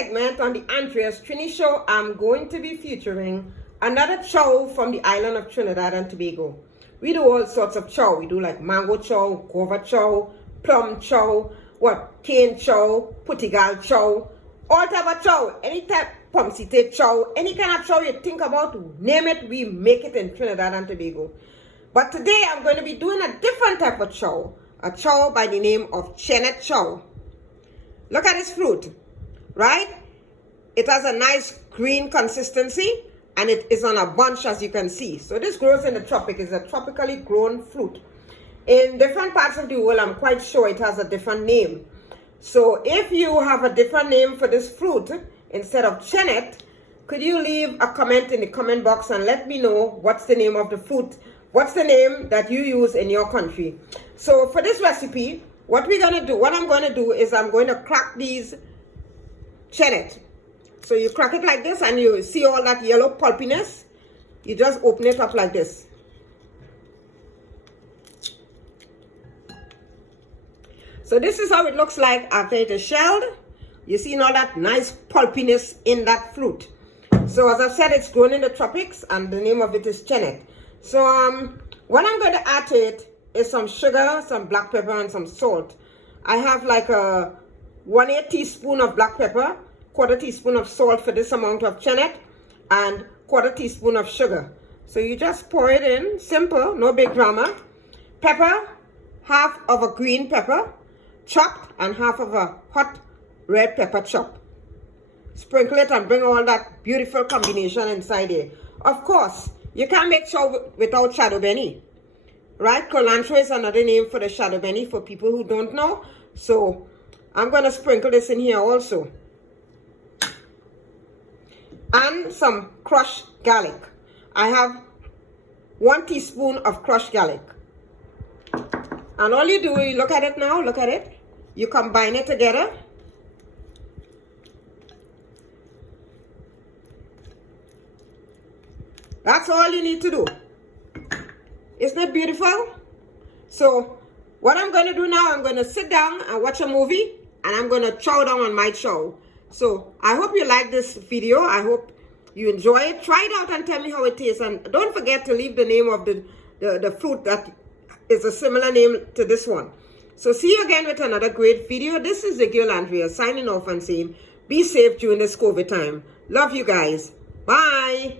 segment on the Andrea's Trini Show, I'm going to be featuring another chow from the island of Trinidad and Tobago. We do all sorts of chow. We do like mango chow, guava chow, plum chow, cane chow, putigal chow, all type of chow, any type, pomsite chow, any kind of chow you think about, name it, we make it in Trinidad and Tobago. But today I'm going to be doing a different type of chow, a chow by the name of Chennette chow. Look at this fruit, right? It has a nice green consistency and it is on a bunch, as you can see. So this grows in the tropics. It's a tropically grown fruit. In different parts of the world, I'm quite sure it has a different name. So if you have a different name for this fruit instead of Chennette, could you leave a comment in the comment box and let me know what's the name of the fruit? What's the name that you use in your country? So for this recipe, what I'm going to do is I'm going to crack these Chennette. So you crack it like this and you see all that yellow pulpiness. You just open it up like this. So this is how it looks like after it is shelled. You see all that nice pulpiness in that fruit. So as I've said, it's grown in the tropics and the name of it is Chennette. So what I'm going to add to it is some sugar, some black pepper, and some salt. I have like a 1/8 teaspoon of black pepper, 1/4 teaspoon of salt for this amount of Chennette, and 1/4 teaspoon of sugar. So you just pour it in, simple, no big drama. Pepper, half of a green pepper, chopped, and half of a hot red pepper chopped. Sprinkle it and bring all that beautiful combination inside there. Of course, you can't make chow without shadow benny. Right, cilantro is another name for the shadow benny for people who don't know. So I'm going to sprinkle this in here also. And some crushed garlic. I have 1 teaspoon of crushed garlic. And all you do, you look at it now, look at it. You combine it together. That's all you need to do. Isn't that beautiful? So what I'm going to do now, I'm going to sit down and watch a movie and I'm going to chow down on my chow. So I hope you like this video. I hope you enjoy it. Try it out and tell me how it tastes. And don't forget to leave the name of the fruit that is a similar name to this one. So see you again with another great video. This is the girl Andrea signing off and saying, be safe during this COVID time. Love you guys. Bye.